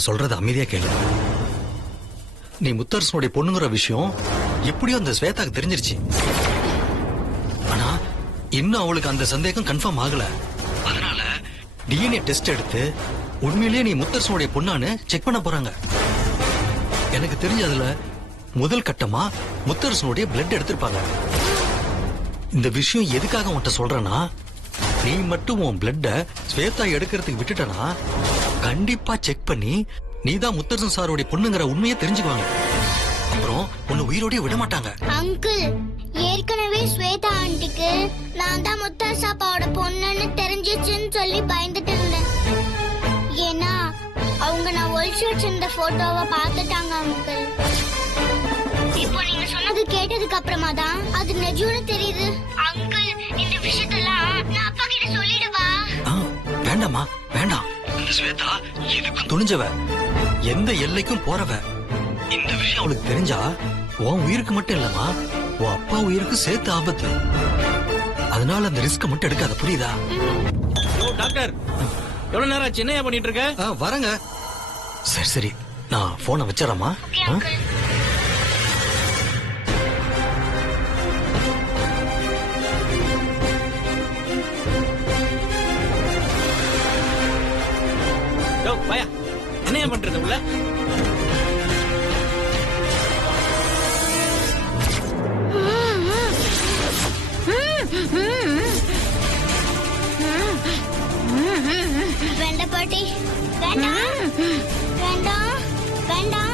நான் சொல்றது அமைதியா கேளு. நீ முத்தரசனுடைய பொண்ணுங்கிற விஷயம் எப்படியோ அந்த ஸ்வேதாக்கு தெரிஞ்சிருச்சு. ஆனா இன்னும் அவளுக்கு அந்த சந்தேகம் கன்ஃபார்ம் ஆகல. அதனால டிஎன்ஏ டெஸ்ட் எடுத்து உண்மையிலேயே நீ முத்தரசனுடைய பொண்ணான்னு செக் பண்ண போறாங்க. எனக்கு தெரிஞ்சதுல முதல் கட்டமா முத்தரசனுடைய பிளட் எடுத்திருப்பாங்க. இந்த விஷயம் எதுக்காக உன்கிட்ட சொல்றேன்னா, நீ மட்டும் உன் பிளட்ட ஸ்வேதா எடுக்கிறதுக்கு விட்டுட்டனா கண்டிப்பா செக் பண்ணி நீதான் முத்தரசன் சாரோடைய பொண்ணுங்கிற உண்மையை தெரிஞ்சுக்குவாங்க. அப்புறம் உன்னை உயிரோடய விட மாட்டாங்க. அங்கிள், ஏற்கனவே ஸ்வேதா ஆண்டிக்கு நான் தான் முத்தரசாப்பாவோட பொண்ணுன்னு தெரிஞ்சிச்சுன்னு சொல்லி பயந்துட்டு இருந்தேன். ஏன்னா அவங்க நான் ஒழிச்சு வச்சிருந்த போட்டோவை பார்த்துட்டாங்க அங்கிள். இப்போ நீங்க சொன்னது கேட்டதுக்கு அப்புறமா தான் அது நிஜம்னு தெரியுது. அங்கிள், இந்த விஷயத்தெல்லாம் நான் அப்பா கிட்ட சொல்லிடுவா? வேண்டாமா, வேண்டாம். இந்த ஸ்வேதா எதுக்கும் துணிஞ்சவ, எந்த எல்லைக்கும் போறவ. இந்த விஷயம் அவளுக்கு தெரிஞ்சா உன் உயிருக்கு மட்டும் இல்லமா, உன் அப்பா உயிருக்கு சேர்த்து ஆபத்து. அதனால அந்த ரிஸ்க் மட்டும் எடுக்காத, புரியுதா? டாக்டர், எவ்வளவு நேரம் ஆச்சு? என்ன பண்ணிட்டு இருக்க? வரங்க. சரி சரி, நான் போனை வச்சிடறேம்மா. என்ன பண்றது உள்ள? வேண்டாம் பாட்டி, வேண்டாம் வேண்டாம் வேண்டாம்.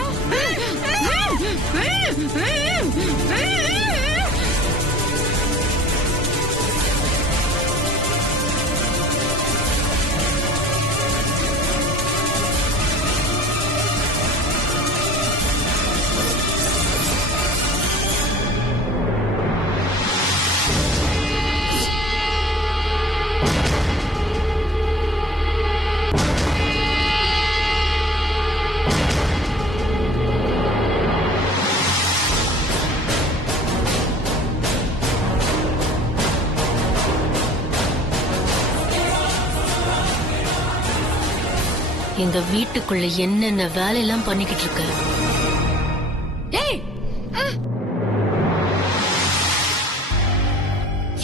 எங்க வீட்டுக்குள்ள என்னென்ன வேலையெல்லாம் பண்ணிக்கிட்டு இருக்க?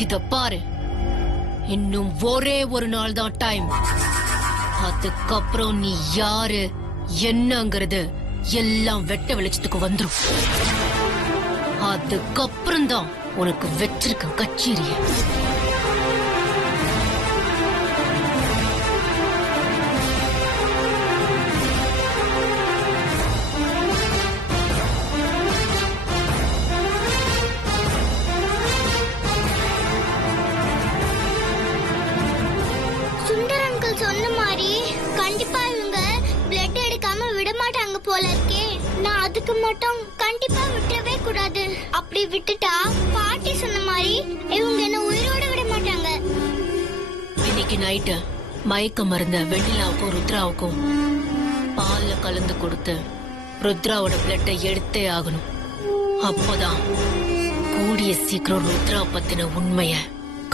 இத பாரு, இன்னும் ஒரே ஒரு நாள் தான் டைம். அதுக்கப்புறம் நீ யாரு என்னங்கிறது எல்லாம் வெட்ட வெளிச்சத்துக்கு வந்துரும். அதுக்கப்புறம் தான் உனக்கு வச்சிருக்க கச்சேரிய. சொன்ன மாதிரி கண்டிப்பா இவங்க பிளட் எடுக்காம விட மாட்டாங்க போல இருக்கே. நான் அதுக்கு மட்டும் கண்டிப்பா விட்டுறவே கூடாது. அப்படி விட்டுட்டா பாட்டி சொன்ன மாதிரி இவங்க என்ன உயிரோட விட மாட்டாங்க. இன்னைக்கு நைட்டு மயக்க மருந்த வெண்ணிலாவுக்கும் ருத்ராவுக்கும் பால்ல கலந்து கொடுத்து ருத்ராவோட பிளட்டை எடுத்தே ஆகணும். அப்போதான் கூடிய சீக்கிரம் ருத்ரா பத்தின உண்மைய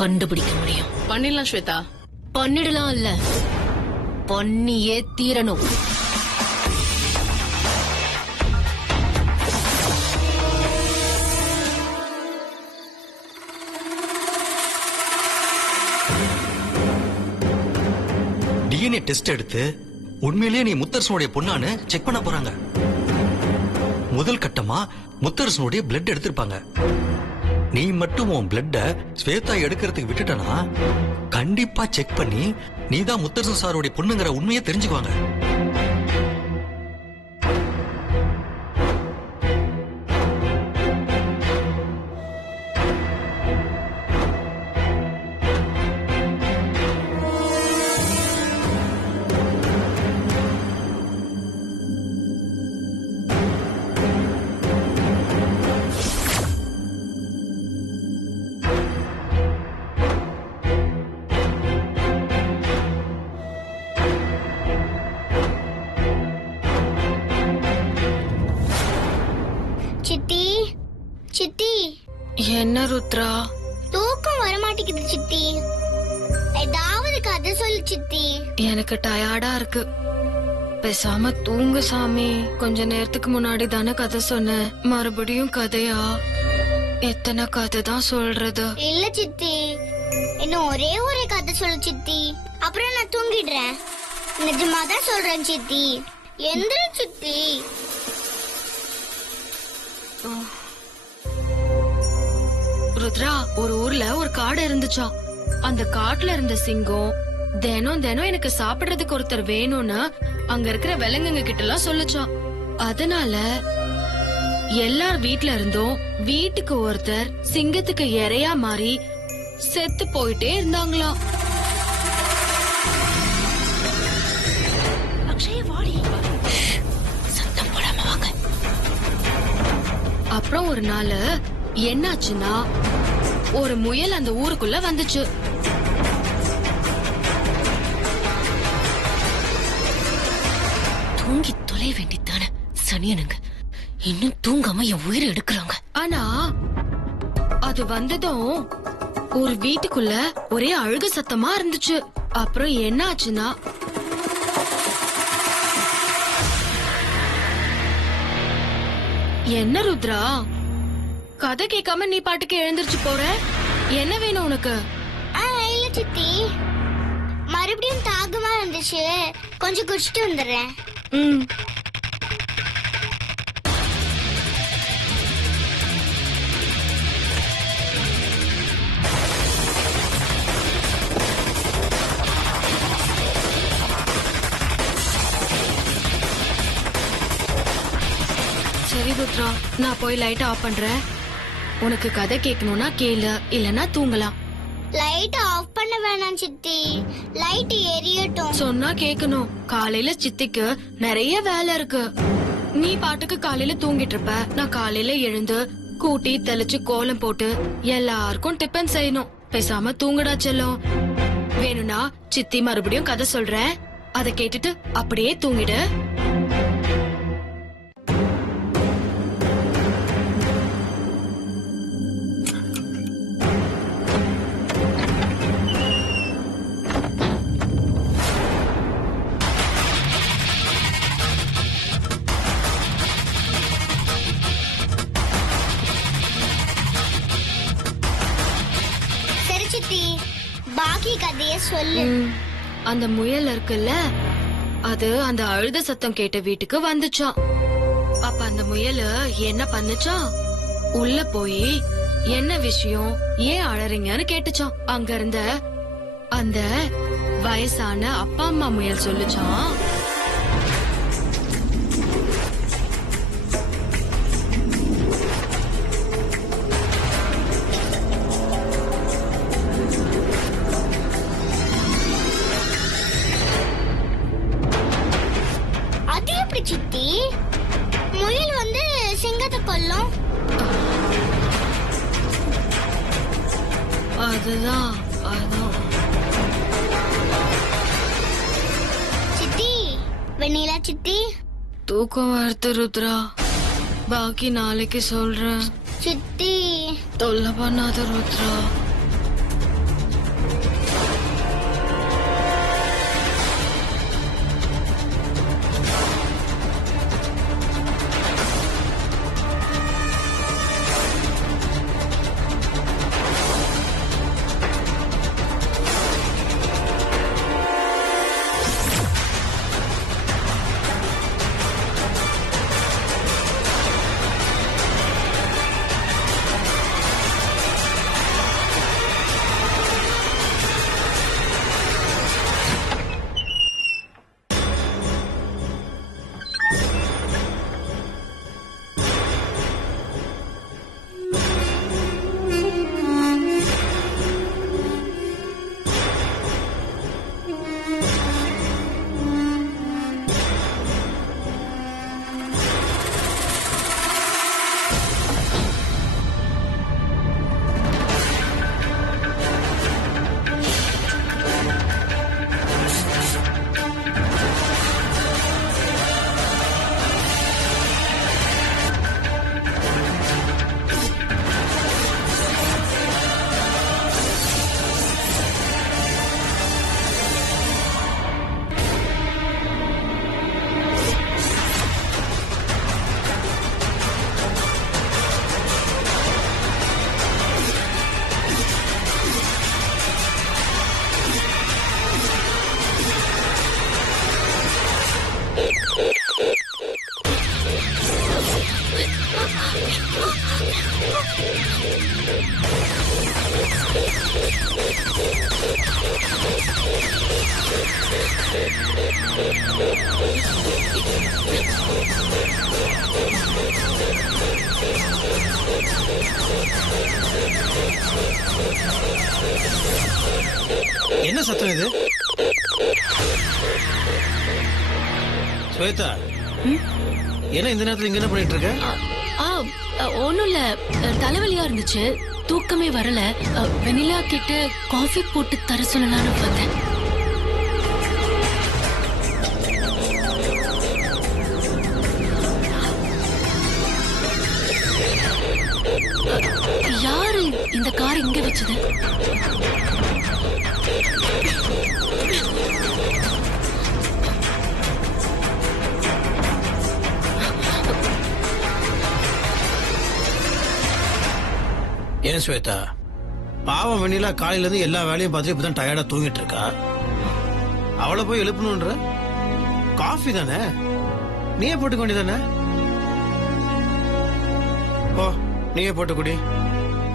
கண்டுபிடிக்க முடியும். பண்ணிடலாம் ஸ்வேதா. பண்ணிடலாம் இல்ல, பண்ணியே தீரணும். டிஎன்ஏ டெஸ்ட் எடுத்து உண்மையிலேயே நீ முத்தரசனுடைய பொண்ணான்னு செக் பண்ண போறாங்க. முதல் கட்டமா முத்தரசனுடைய பிளட் எடுத்திருப்பாங்க. நீ மட்டும் உன் பிளட்ட ஸ்வேதா எடுக்கிறதுக்கு விட்டுட்டனா கண்டிப்பா செக் பண்ணி நீதான் முத்தரசன் சாரோடைய பொண்ணுங்கிற உண்மையை தெரிஞ்சுக்குவாங்க. சித்தி, சித்தி. என்ன ருத்ரா? தூக்கம் வரமாட்டேங்குது சித்தி. ஏதாவது கதை சொல்லு சித்தி. எனக்கு டயர்டா இருக்கு, பேசாம தூங்கு சாமி. கொஞ்ச நேரத்துக்கு முன்னாடி தானே கதை சொன்னேன், மறுபடியும் கதையா? எத்தனை கதை தான் சொல்றது? இல்ல சித்தி, இன்னும் ஒரே ஒரு கதை சொல்லு சித்தி, அப்புறம் நான் தூங்கிடுறேன். நிஜமா தான் சொல்றேன் சித்தி, எந்திர சித்தி. ருத்ரா, ஒரு ஊர்ல ஒரு காடு இருந்துச்சாம். அந்த காட்டுல இருந்த சிங்கம் தினம் தினம் எனக்கு சாப்பிடுறதுக்கு ஒருத்தர் வேணும்னு அங்க இருக்கிற விலங்குங்க கிட்ட எல்லாம் சொல்லுச்சாம். அதனால எல்லார் வீட்ல இருந்தும் வீட்டுக்கு ஒருத்தர் சிங்கத்துக்கு இரையா மாறி செத்து போயிட்டே இருந்தாங்களாம். அப்புறம் ஒரு நாள் என்னாச்சுன்னா, ஒரு முயல் அந்த ஊருக்குள்ள வந்துச்சு. தூங்கி தொலை வேண்டித்தானே சனியனுங்க, இன்னும் தூங்காம என் உயிரை எடுக்கிறாங்க. ஆனா அது வந்ததும் ஒரு வீட்டுக்குள்ள ஒரே அழுகு சத்தமா இருந்துச்சு. அப்புறம் என்ன ஆச்சுன்னா, என்ன ருத்ரா, கதை கேட்காம நீ பாட்டுக்கு எழுந்திருச்சு போற? என்ன வேணும் உனக்கு? இல்ல சித்தி, மறுபடியும் தாகமா இருந்துச்சு, கொஞ்சம் குடிச்சிட்டு வந்துடுறேன். ம். சரி ருத்ரா, நான் போய் லைட் ஆஃப் பண்றேன். உனக்கு கதை கேட்கணும்னா கேளு, இல்லனா தூங்கலாம். லைட் ஆஃப் பண்ண வேணாம் சித்தி, லைட் எரியட்டும். சொன்னா கேட்கணும். காலையில சித்திக்கு நிறைய வேலை இருக்கு. நீ பாட்டுக்கு காலையில தூங்கிட்டு இருப்ப, நான் காலையில எழுந்து கூட்டி தெளிச்சு கோலம் போட்டு எல்லாருக்கும் டிபன் செய்யணும். பேசாம தூங்குடா செல்லம். வேணும்னா சித்தி மறுபடியும் கதை சொல்றேன், அதை கேட்டுட்டு அப்படியே தூங்கிடு. சரி சித்தி, பாக்கி கதைய சொல்லு. அந்த முயல் இருக்குல்ல, அது அந்த அழுத சத்தம் கேட்ட வீட்டுக்கு வந்துச்சாம். அப்ப அந்த முயல் என்ன பண்ணுச்சாம், உள்ள போய் என்ன விஷயம், ஏன் அழறீங்கன்னு கேட்டுச்சாம். அங்க இருந்த அந்த வயசான அப்பா அம்மா முயல் சொல்லுச்சாம், அது எப்படி சித்தி, முயல் வந்து சிங்கத்தை கொல்லும்? அதுதான் சித்தி, வெண்ணிலா சித்தி. தூக்கம் வருது ருத்ரா, பாக்கி நாளைக்கு சொல்றேன். சித்தி, தொல்லை பண்ணாத ருத்ரா. என்ன சத்தம் இது? ஸ்வேதா, என்ன இந்த நேரத்துல இங்க என்ன பண்ணிட்டு இருக்க? ஒண்ணும் இல்ல, தலைவலியா இருந்துச்சு, தூக்கமே வரல. வெனிலா கிட்ட காஃபி போட்டு தர சொல்லலாம்னு பார்த்தேன். யாரு இந்த கார் இங்க வச்சது? ஏன் ஸ்வேதா, பாவம் வெண்ணிலா காலையில இருந்து எல்லா வேலையும் பார்த்துட்டு இப்பதான் டயர்டா தூங்கிட்டு இருக்கா. அவளை போய் எழுப்பணும்ன்ற? காஃபி தானே, நீயே போட்டுக்க வேண்டியதானே? ஓ, நீயே போட்டு குடி.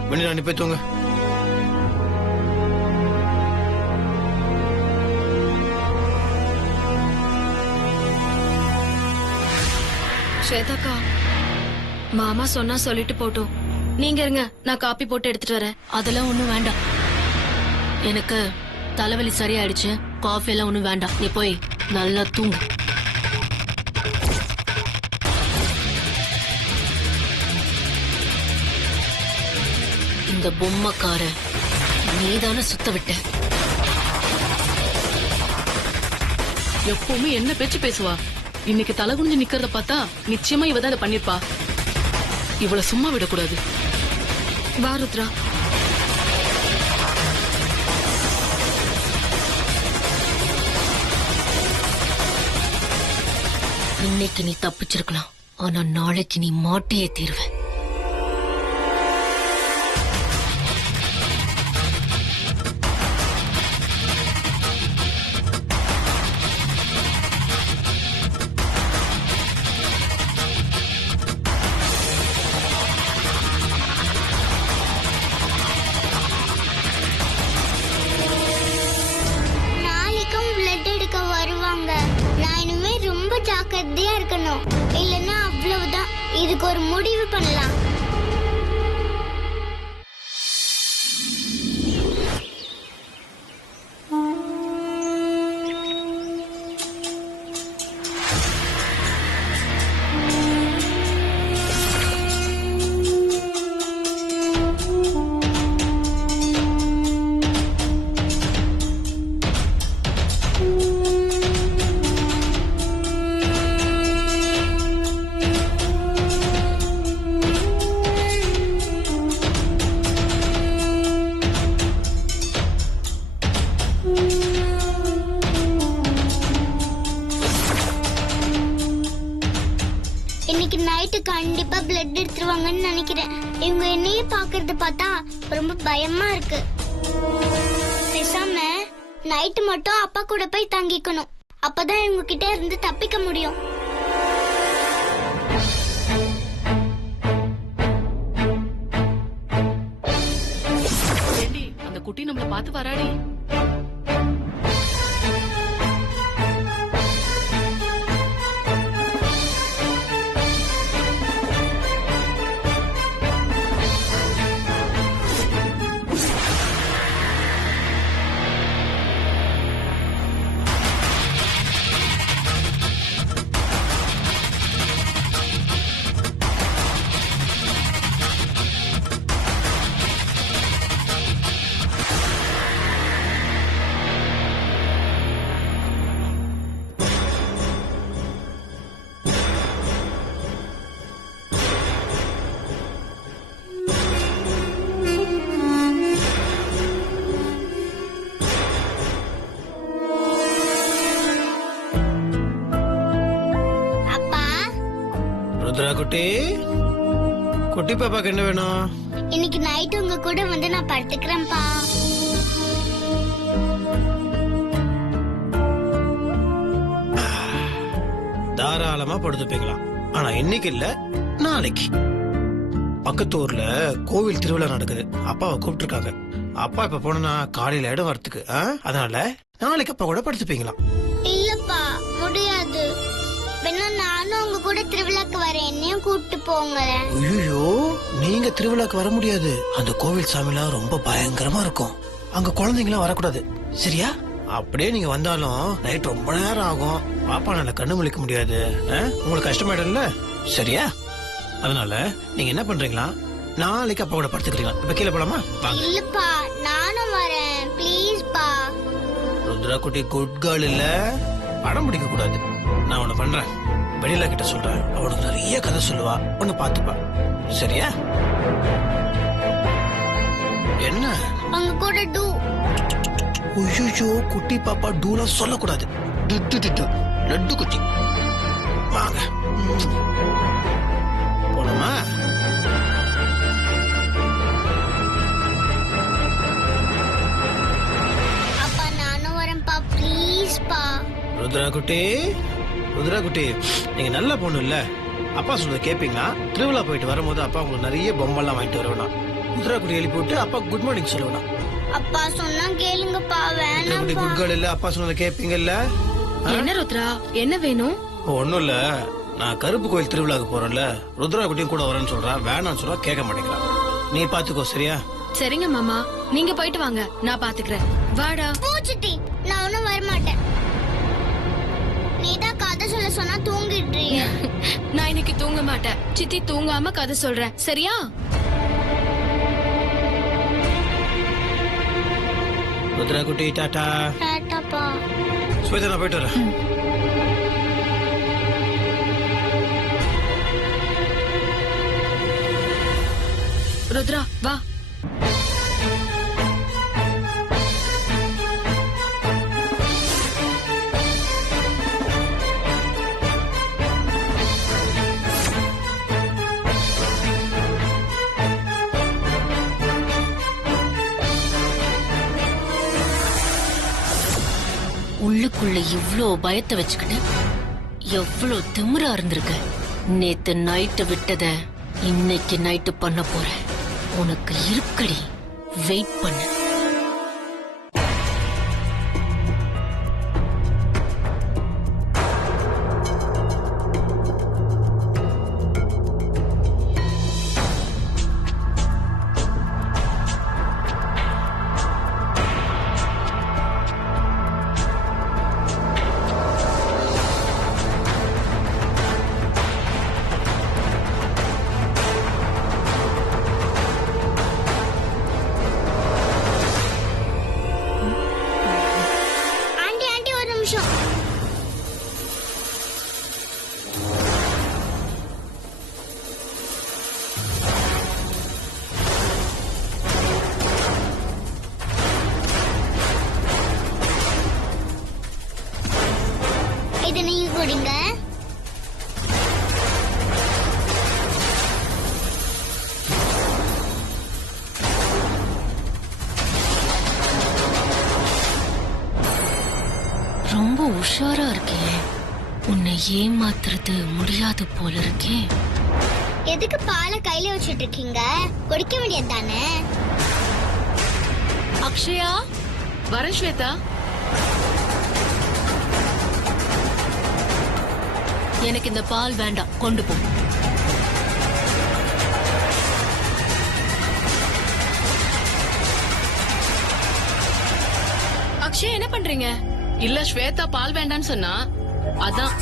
வெண்ணிலா, நீ போய் தூங்க. ஸ்வேதாக்கா, மாமா சொன்னா சொல்லிட்டு போட்டோம். நீங்க இருங்க, நான் காப்பி போட்டு எடுத்துட்டு வரேன். அதெல்லாம் ஒண்ணும் வேண்டாம். எனக்கு தலைவலி சரியாயிடுச்சு. காஃபி எல்லாம் ஒண்ணும் வேண்டாம். நீ போய் நல்லா தூங்கு. இந்த பொம்மைக்கார நீதானே சுத்த விட்ட. எப்பவுமே என்ன பேச்சு பேசுவா. இன்னைக்கு தலை குனிஞ்சு நிக்கிறத பார்த்தா நிச்சயமா இவ தான் இதை பண்ணிருப்பா. இவளை சும்மா விடக்கூடாது. வா ருத்ரா. இன்னைக்கு நீ தப்பிச்சிருக்கலாம், ஆனா நாளைக்கு நீ மாட்டியே தீர்வ. நாளைக்கும் பிளட் எடுக்க வருவாங்க. நான் இனிமே ரொம்ப ஜாக்கிரதையா இருக்கணும், இல்லைன்னா அவ்வளவுதான். இதுக்கு ஒரு முடிவு பண்ணலாம். இன்னைக்கு நைட்டு கண்டிப்பா பிளட் எடுத்துருவாங்கன்னு நினைக்கிறேன். இவங்க என்னையே பாக்குறத பார்த்தா ரொம்ப பயமா இருக்கு. பேசாம நைட்டு மட்டும் அப்பா கூட போய் தங்கிக்கணும். அப்பதான் இவங்க கிட்ட இருந்து தப்பிக்க முடியும். ஏண்டி, அந்த குட்டி நம்மள பார்த்து வராடி. ருத்ரா குட்டி, குட்டி பாப்பாக்கு என்ன வேணும்? இன்னைக்கு நைட்டு உங்க கூட வந்து நான் படுத்துக்கிறேன்ப்பா. தாராளமா படுத்துப்பீங்களா, ஆனா இன்னைக்கு இல்ல, நாளைக்கு. பக்கத்து ஊர்ல கோவில் திருவிழா நடக்குது. அப்பாவை கூப்பிட்டுருக்காங்க. அப்பா இப்ப போனா காலையில இடம் வரத்துக்கு. அதனால நாளைக்கு அப்பா கூட படுத்துப்பீங்களா? இல்லப்பா முடியாது. வேணா நானும் உங்க கூட திருவிழாக்கு வரேன், என்னையும் கூப்பிட்டு போங்களேன். ஐயோ, நீங்க திருவிழாக்கு வர முடியாது. அந்த கோவில் சாமிலாம் ரொம்ப பயங்கரமா இருக்கும். அங்க குழந்தைங்களாம் வரக்கூடாது, சரியா? அப்படியே நீங்க வந்தாலும் நைட் ரொம்ப நேரம் ஆகும். பாப்பா நல்ல கண்ணு முழிக்க முடியாது. உங்களுக்கு கஷ்டமாயிடும்ல, சரியா? அதனால நீங்க என்ன பண்றீங்களா, நாளைக்கு அப்பா கூட படுத்துக்கிறீங்களா? இப்ப கீழே போலாமா? வாங்க. இல்லப்பா நானும் வரேன், ப்ளீஸ் பா. ருத்ரா குட்டி குட் கேர்ள் இல்ல, படம் பிடிக்க கூடாது. நான் உன்னை பண்றேன், வெண்ணிலா கிட்ட சொல்றேன். அவனுக்கு நிறைய கதை சொல்லுவா, ஒன்னு பாத்துப்பா, சரியா? என்ன உங்க கூட டூ. ஐயோ, குட்டி பாப்பா டூலா சொல்லக்கூடாது. To, to, to, to. Laddu குட்டி வாங்க. போலாமா? அப்பா நானும் வரேன்ப்பா, ப்ளீஸ் பா. ருத்ரா குட்டி, ருத்ரா குட்டி, நீங்க நல்ல பொண்ணு இல்ல. அப்பா சொல்றத கேப்பீங்களா? திருவிழா போயிட்டு வரும்போது அப்பா உங்களுக்கு நிறைய பொம்மைலாம் வாங்கிட்டு வருவேன். ருத்ரா குட்டி எழுப்பி விட்டு அப்பா குட் மார்னிங் சொல்லுவேன். அப்பா சொன்னா கேளுங்கப்பா, ருத்ரா குட்டி வேணாம்ப்பா. குட் கேர்ள் இல்ல, அப்பா சொன்னதை கேப்பீங்கல்ல? என்ன ருத்ரா, என்ன வேணும்? ஒண்ணும் இல்ல, நான் கருப்பு கோயில் திருவிழாக்கு போறேன்ல, ருத்ரா குட்டியும் கூட வரேன்னு சொல்றா. வேணான்னு சொல்றா, கேட்க மாட்டேங்கிறான். நீ பாத்துக்கோ, சரியா? சரிங்க மாமா, நீங்க போயிட்டு வாங்க, நான் பாத்துக்கிறேன். வாடா. பூச்சிட்டி, நான் ஒன்னும் வரமாட்டேன். நீதான் கதை சொல்ல சொன்னா தூங்கிடுறீங்க. நான் இன்னைக்கு தூங்க மாட்டேன். சித்தி தூங்காம கதை சொல்றேன், சரியா? ருத்ரா குட்டி டாடா. டாட்டாப்பா. ஸ்வேதா, நான் போயிட்டு வரேன். ருத்ரா வா. உள்ளுக்குள்ள இவ்ளோ பயத்தை வச்சுக்கிட்டு எவ்வளவு திமிரா இருந்திருக்க. நேத்து நைட்டு விட்டத இன்னைக்கு நைட்டு பண்ண போறேன். உனக்கு இருக்கடி, வெயிட் பண்ணு. ஆண்டி ஆண்டி ஒரு நிமிஷம். இது நீங்க குடிங்க. ரொம்ப உஷாரா இருக்கே. உன்னை ஏமாத்துறது முடியாது போல இருக்கே. எதுக்கு பாலை கையில வச்சிட்டு இருக்கீங்க? குடிக்க வேண்டியது தானே. அக்ஷயா, வர ஸ்வேதா. எனக்கு இந்த பால் வேண்டாம், கொண்டு போ. அக்ஷயா என்ன பண்றீங்க? இல்ல ஸ்வேதா பால் வேண்டான்னு சொன்னா, அதான்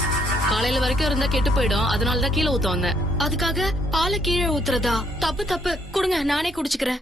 காலையில வரைக்கும் இருந்தா கெட்டு போயிடும், அதனாலதான் கீழே ஊத்த வந்தேன். அதுக்காக பாலை கீழே ஊத்துறதா? தப்பு தப்பு, கொடுங்க, நானே குடிச்சுக்கிறேன்.